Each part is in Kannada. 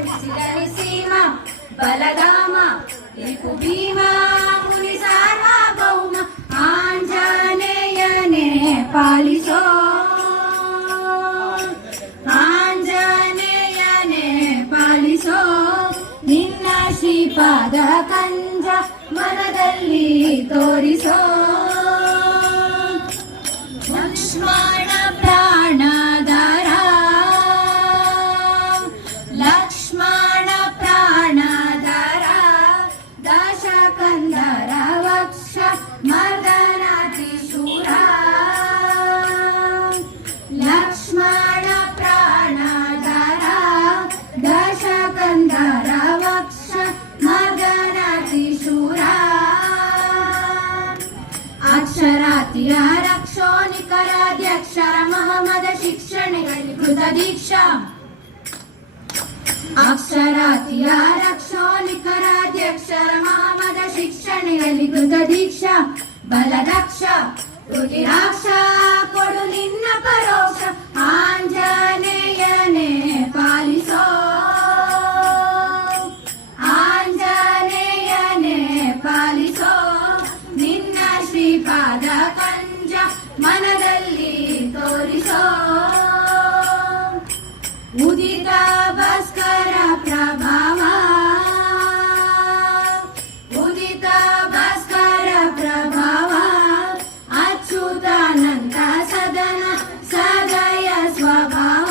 ವಂಚಿಸಿದನಿ ಸೀಮಾ ಬಲಧಾಮ ರಿಪು ಭೀಮಾ ಮುನಿ ಸಾರ್ವಭೌಮ ಆಂಜನೇಯನೇ ಪಾಲಿಸೋ ಆಂಜನೇಯನೇ ಪಾಲಿಸೋ ನಿನ್ನ ಶ್ರೀಪಾದ ಕಂಜ ಮನದಲ್ಲಿ ತೋರಿಸೋ ಲಕ್ಷ್ಮಣ ಪ್ರಾಣಧರ ಲಕ್ಷ್ಮಣ ಪ್ರಾಣಧರ ದಶಕಂಧರ ವಕ್ಷ ಮರ್ದನಾತಿ ಶೂರ ಲಕ್ಷ್ಮಣ ಪ್ರಾಣಧರ ದಶಕಂಧರ ವಕ್ಷ ಮರ್ದನಾತಿ ಶೂರ ಅಕ್ಷರಾತಿಯ ರಕ್ಷೋನಿಕರಾಧ್ಯಕ್ಷರ ಮಹಮದ ಶಿಕ್ಷಣೆಗಳಲ್ಲಿ ಕೃತ ದೀಕ್ಷಾ ಅಕ್ಷರಾತಿಯ ರಕ್ಷೋನಿಕರಾಧ್ಯಕ್ಷರ ಮಹಮದ ಶಿಕ್ಷಣೆಗಳಲ್ಲಿ ಕೃತ ದೀಕ್ಷಾ ಬಲದಕ್ಷ ರುಚಿರಾಕ್ಷ ಕೊಡು ನಿನ್ನ ಪರೋಕ್ಷ ಆಂಜನೇಯನೇ ಪಾಲಿಸೋ ಆಂಜನೇಯನೇ ಪಾಲಿಸೋ ನಿನ್ನ ಶ್ರೀಪಾದ ಕಂಜ ಮನದಲ್ಲಿ ತೋರಿಸೋ ಉದಿತ ಭಾಸ್ಕರ ಪ್ರಭಾವ ಉದಿತ ಭಾಸ್ಕರ ಪ್ರಭಾವ ಅಚ್ಯುತಾನಂತ ಸದನ ಸದಯ ಸ್ವಭಾವ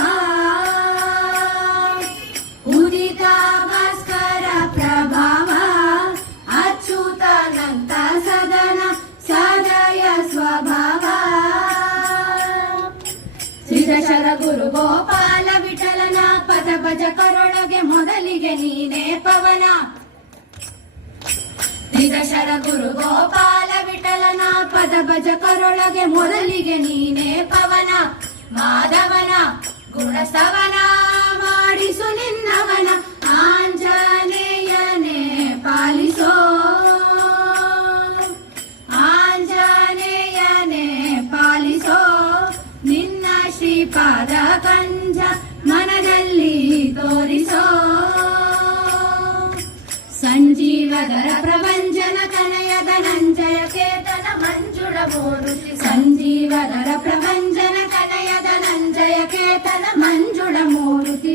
ಉದಿತ ಭಾಸ್ಕರ ಪ್ರಭಾವ ಅಚ್ಯುತಾನಂತ ಸದನ ಸದಯ ಸ್ವಭಾವ ಶ್ರೀದಶರ ಗುರು ಗೋಪಾಲ ವಿಠಲನ ಪದ ಭಜ ಕರುಣಗೆ ಮೊದಲಿಗೆ ನೀನೇ ಪವನ ಶ್ರೀದಶರ ಗುರು ಗೋಪಾಲ ವಿಠಲನ ಪದ ಭಜ ಕರುಣಗೆ ಮೊದಲಿಗೆ ನೀನೇ ಪವನ ಮಾಧವನ ಗುಣಸವನ ಮಾಡಿಸು ನಿನ್ನವನ ಆಂಜನೇಯನೇ ಪಾಲಿಸೋ ಆಂಜನೇಯನೇ ಪಾಲಿಸೋ ನಿನ್ನ ಶ್ರೀಪಾದ ಕಂಜ ಮನದಲ್ಲಿ ತೋರಿಸೋ ಸಂಜೀವದರ ಪ್ರಭಂಜನ ಕನಯದ ನಂಜಯ ಕೇತನ ಮಂಜುಳ ಮೂರುತಿ ಸಂಜೀವದರ ಪ್ರಭಂಜನ ಕನಯದ ನಂಜಯ ಕೇತನ ಮಂಜುಳ ಮೂರುತಿ